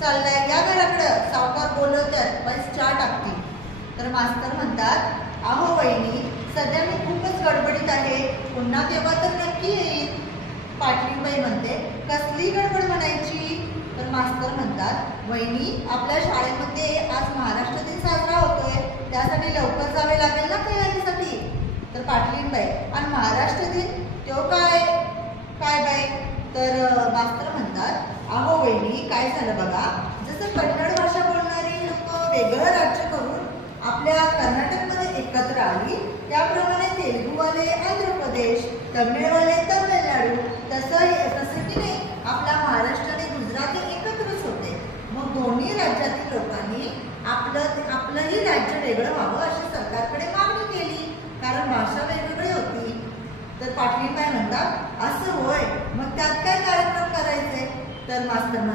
चाललाय या घराकडं, सावकार बोलवतात, पैसे चहा टाकतील. तर मास्तर म्हणतात, अहो वहिनी, सध्या मी खूपच गडबडीत आहे, पुन्हा तेव्हा तर नक्की येईल. पाटलीबाई म्हणते, कसली गडबड म्हणायची? तर मास्तर म्हणतात, वहिनी, आपल्या शाळेमध्ये आज महाराष्ट्र दिन साजरा होतोय, त्यासाठी लवकर जावे लागेल ना तयारीसाठी. तर पाटलीबाई, आणि महाराष्ट्र दिन तो काय काय बाई? तर मास्तर म्हणतात, अहो वहिनी, काय झालं बघा, जसं कन्नड भाषा बोलणारी लोक वेगळं राज्य करून आपल्या कर्नाटकमध्ये एकत्र आली, त्याप्रमाणे तेलुगूवाले आंध्र प्रदेश, तमिळवाले तमिळनाडू, तसं की नाही, आपल्या महाराष्ट्र आणि गुजरात एकत्रच होते. मग दोन्ही राज्यातील लोकांनी आपलंही राज्य वेगळं व्हावं अशी सरकारकडे मागणी केली, कारण भाषा वेगवेगळी होती. तर पाटलीबाई म्हणतात, असं होय, मग त्यात काय कार्यक्रम करायचे? तर मास्तर